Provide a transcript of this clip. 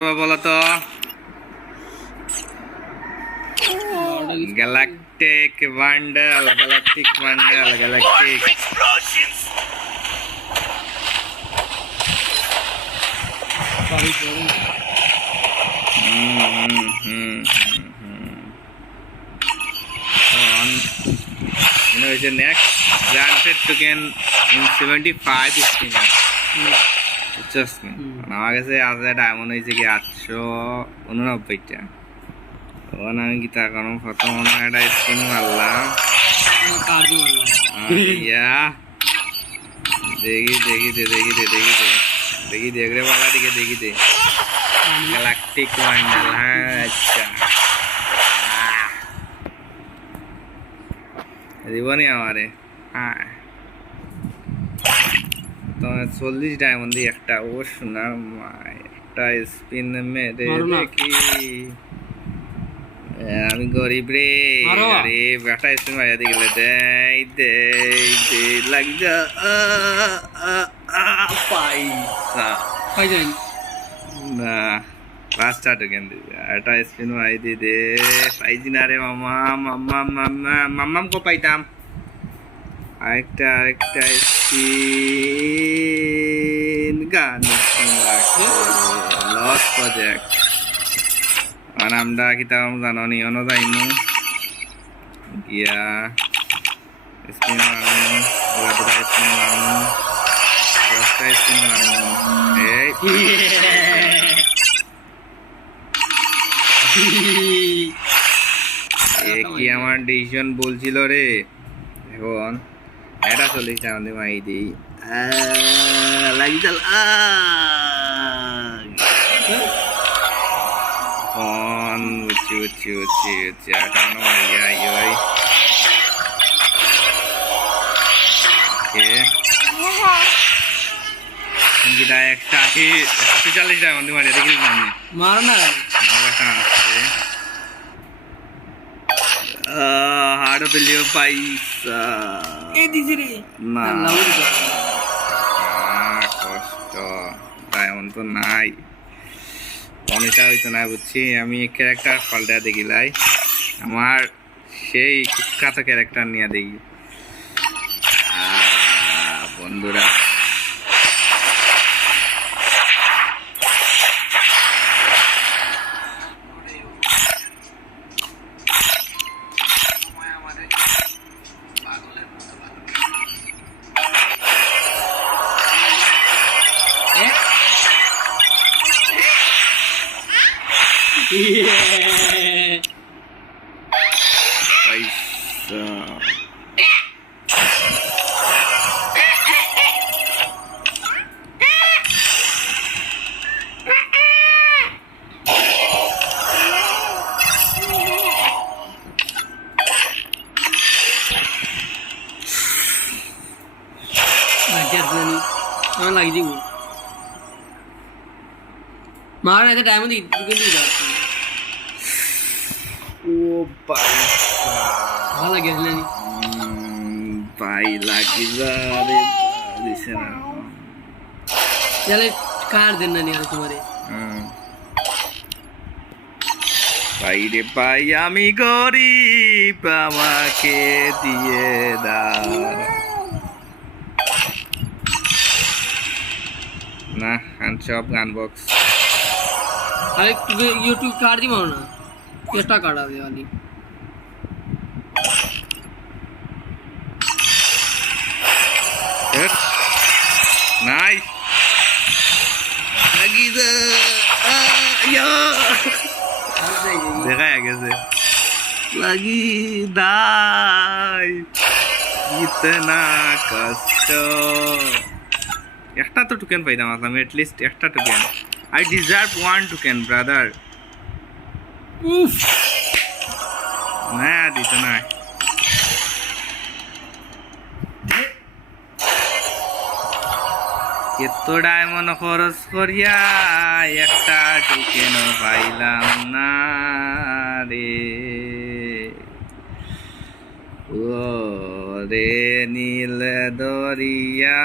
বলো তো galactic bundle galactic next granted token in 75 spinner বুঝছস না আমার কাছে আছে ডায়মন্ড হয়েছে কি 889টা তখন আমি কি তা কোনো প্রথম একটা স্পিন মারলাম ইয়া দেখি রে বাবা দেখি গ্যালাকটিক ওয়ান্ডার হ্যাঁ আচ্ছা দিবনি আমারে হ্যাঁ তো 40 ডায়মন্ড দিয়ে একটা ও সোনার একটা স্পিন মেরে দেখি আমি গরিব রে আরে বেটা স্পিন মারিয়া দিয়ে গেলে দে লাগি যা পয়সা না পাঁচটা টোকেন দিবে একটা স্পিন মারি দিয়ে দে পাইছি না রে মাম্মাম কো পাইতাম আরেকটা স্পিন গান লস প্রজেক্ট আর আমরা কিতাম জানো নি অনো যাইমু গিয়া স্পিন মারমু ওরা স্পিন মারমু দশটা স্পিন মারমু কি আমার ডিসিশন বলছিল রে এখন এটা চল্লিশটা আমাদের মাই দিই লাগি চাল বুঝছি আটানো মারিয়া ইয় গিটা 140টা আমাদের মারিয়া দেখি মার না হাড় পেলিও পাইসা না কষ্ট এমন তো নাই অনেকটা হইতো না বুঝছি আমি ক্যারেক্টার পাল্টা দেখিলাই আমার সেই কুখ্যাত ক্যারেক্টার নিয়ে দেখি বন্ধুরা পয়সা লাগি দিব মার এতে ডায়মন্ড কিন্তু ও পয়সা ভালো লাগে না ভাই লাগি রে দিছে না চলে কার দেন না নিয়াল তোমারে ভাই রে ভাই আমি গরিব আমাকে দিয়ে দাও না হ্যান্ডশপ গান বক্স আরে ইউটিউব কার দিব না চেষ্টা কাটা দে वाली নাইস লাগি যা দেখা গেছে লাগি দাই ইতনা কষ্ট একটা তো টোকেন পাইতাম আমি এটলিস্ট একটা token I deserve one token, brother. উফ না দিত না এত ডায়মন্ড খরচ করিয়া একটা টোকেন পাইলাম না রে ও রে নীল দরিয়া